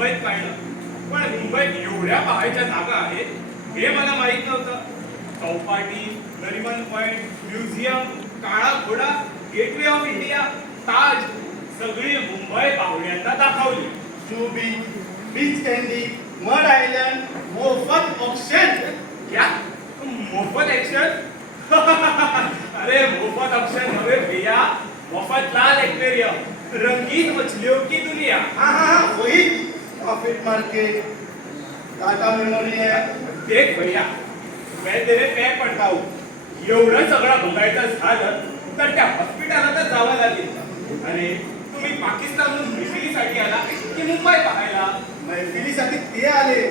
मुंबईत पाहिलं, पण मुंबईत एवढ्या पाहायच्या जागा आहेत हे मला माहित नव्हतं. चौपाटी, नरिमन पॉइंट, म्युझियम, काळा घोडा, गेटवे ऑफ इंडिया, ताज, सगळी मुंबई पाहुण्यांना दाखवली. Juhu beach, beach candy, mud island, मोफत ऑप्शन. क्या मोफत ऍक्शन? अरे मोफत ऑप्शन नव्हे भैया, मोफत लाल एक्वेरियम, रंगीन मछलियों की दुनिया. हाँ वही. Profit market, Tata memorial. देख भैया, मैं तेरे पैर पडता हूँ. एवढं सगळं बघायचं झालं तर त्या हॉस्पिटलला तर जावं लागेल. अरे तुम्ही पाकिस्तानहून मैफिलीसाठी आला की मुंबई पाहायला? मैफिलीसाठी ते आले.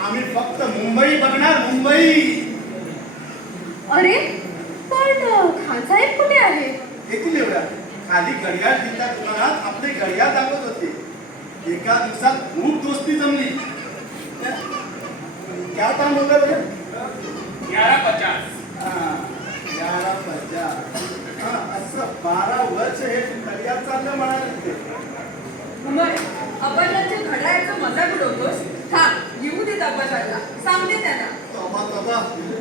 आम्ही फक्त मुंबई बघणार, मुंबई. अरे पण खानसाहेब कुठे आहे? एकूण एवढा खाली घड्याळ तिच्या दुकानात आपले घड्याळ दाखवत होते. एका दिवसात खूप दोस्ती जमली. क्या काम होतं बरं? 11:50. 11:50. असं 12 वर्ष हे घड्याळ चाललं म्हणाले ते. उमर, अब्बाजांच्या घड्याळाचं मजाक उडवतोस? थांब, येऊ देत अब्बाजांना, सांगते त्यांना. बाबा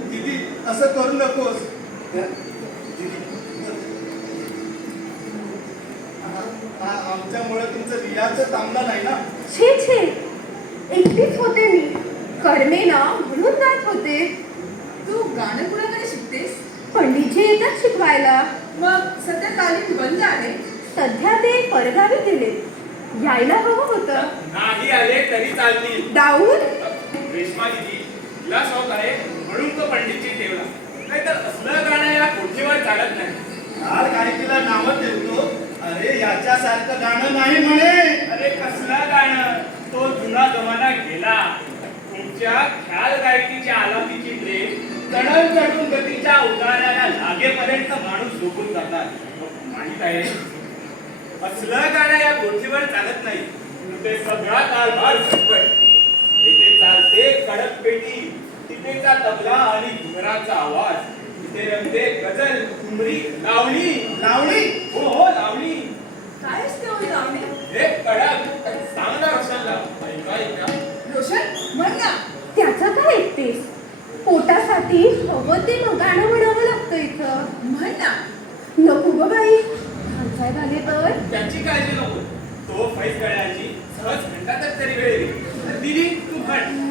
दीदी असं करू नकोस. दीदी, आमच्यामुळे तुमचं रियाज थांबला नाही ना. छे छे, एकटीच होते मी. करणे ना म्हणून गात होते. तू गाणं कुणाकडे शिकतेस? पंडितजी येतात शिकवायला. मग सध्या तालीम बंद आहे. सध्या ते परगावी गेले. यायला हवं होतं. नाही आले तरी चालतील. दाऊद, रेश्मा दिदी, तुला शौक आहे म्हणून तो पंडितजी ठेवला, नाहीतर असलं गाणं या कोठीवर चालत नाही. काल गायकीला नावं देतो. अरे याच्यासारखं गाणं नाही म्हणे. अरे कसलं गाणं? तो जुना जमाना गेला. तुमच्या ख्याल गायकीच्या आलापीची ट्रेन चढण चढून गतीच्या उताराला लागेपर्यंत माणूस झोपून जातात. माहित आहे, असलं गाणं या गोठीवर चालत नाही. ते सगळा कारभार झटपट. इथे चालते कडक पेटी, तिथेचा तबला आणि घुंगराचा आवाज, इथे रंगते गजल, ठुमरी, लावणी. लावणी. हो लावणी. काय असते होई लावणी? हे कडक चांगला रोशनला ऐका. रोशन, म्हण ना. त्याचं काय ऐकतेस? पोटासाठी हवं ते गाणं म्हणावं लागतं इथं. म्हण ना. नको ग बाई, खानसाहेब आले तर. त्याची काळजी नको. तो फैज करण्याची सहज घंटातच तरी वेळ येईल. दिदी तू म्हण.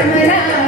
रमला